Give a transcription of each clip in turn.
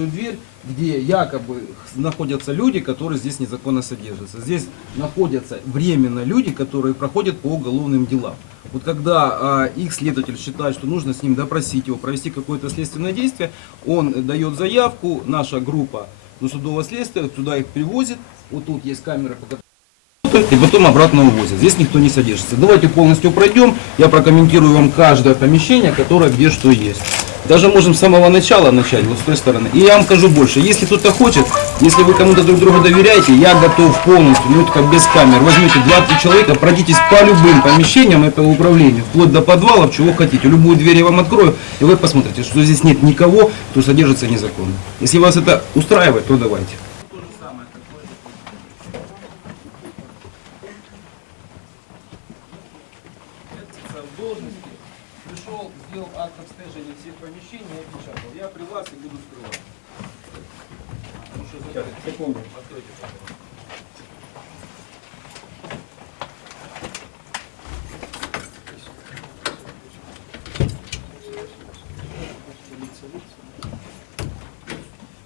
каждую дверь, где якобы находятся люди, которые здесь незаконно содержатся. Здесь находятся временно люди, которые проходят по уголовным делам. Вот когда а, их следователь считает, что нужно с ним допросить его, провести какое-то следственное действие, он дает заявку, наша группа досудового следствия туда их привозит. Вот тут есть камера, по которой и потом обратно увозят. Здесь никто не содержится. Давайте полностью пройдем, я прокомментирую вам каждое помещение, которое где что есть. Даже можем с самого начала начать, вот с той стороны. И я вам скажу больше, если кто-то хочет, если вы кому-то друг другу доверяете, я готов полностью, ну это как без камер, возьмите 2-3 человека, пройдитесь по любым помещениям этого управления, вплоть до подвалов, чего хотите. Любую дверь я вам открою, и вы посмотрите, что здесь нет никого, кто содержится незаконно. Если вас это устраивает, то давайте. Пришел, сделал акт обстежения всех помещений и опечатал. Я при вас и буду скрывать. Ну, что за- Секунду. Откройте, пожалуйста.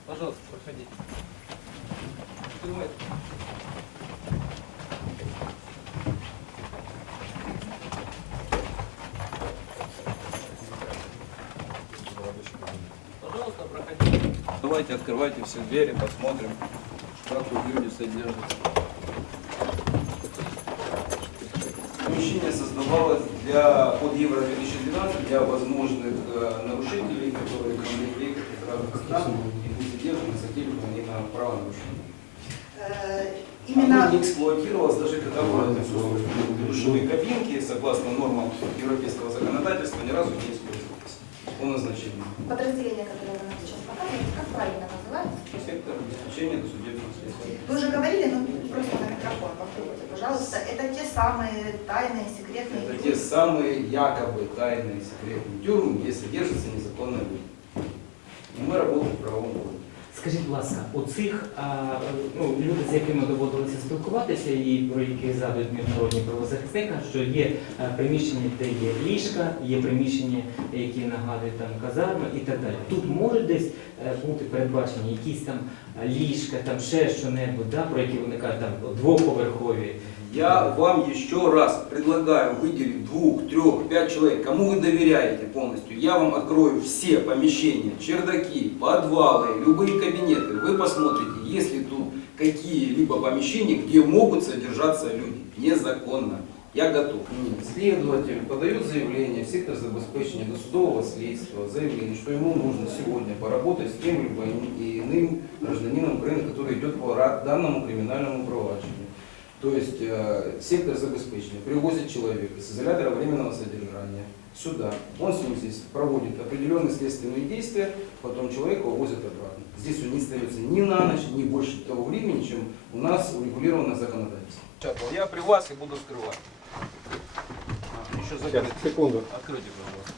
Пожалуйста, проходите. Открывайте. Пожалуйста, проходите. Давайте открывайте все двери, посмотрим, как тут люди содержатся. Помещение создавалось для, под Евро 2012 для возможных э, нарушителей, которые могли приехать из разных стран и быть задержаны за что они на правонарушение. Э, Оно Именно не эксплуатировалось даже когда отсутствовали душевые кабинки, согласно нормам европейского законодательства, ни разу не использовались по назначению. подразделение, которое вы нам сейчас показываете, правильно называется? Сектор обеспечения досудебного следствия. Вы уже говорили, но просто на микрофон попробуйте, пожалуйста. Это те самые тайные, секретные Это тюрьмы? те самые якобы тайные секретные тюрьмы, где содержатся незаконные люди. И мы работаем в правовом поле. Скажіть, будь ласка, оцих цих ну, люди, з якими доводилося спілкуватися і про які згадують міжнародні правозахисники, що є приміщення, де є ліжка, є приміщення, які нагадують там казарми і так далі. Тут можуть десь е, бути передбачені якісь там ліжка, там ще що-небудь, да, про які вони кажуть, там двоповерхові. Я вам еще раз предлагаю выделить двух, трех, пять человек, кому вы доверяете полностью. Я вам открою все помещения, чердаки, подвалы, любые кабинеты. Вы посмотрите, есть ли тут какие-либо помещения, где могут содержаться люди незаконно. Я готов. Следователь подает заявление в сектор забеспечения досудового следствия, заявление, что ему нужно сегодня поработать с тем либо иным гражданином Украины, который идет по данному криминальному проваджению. То есть э, сектор забеспечения привозит человека с изолятора временного содержания сюда. Он с ним здесь проводит определенные следственные действия, потом человека увозят обратно. Здесь он не остается ни на ночь, ни больше того времени, чем у нас урегулировано законодательство. Я при вас и буду скрывать. Еще Сейчас, секунду. Откройте, пожалуйста.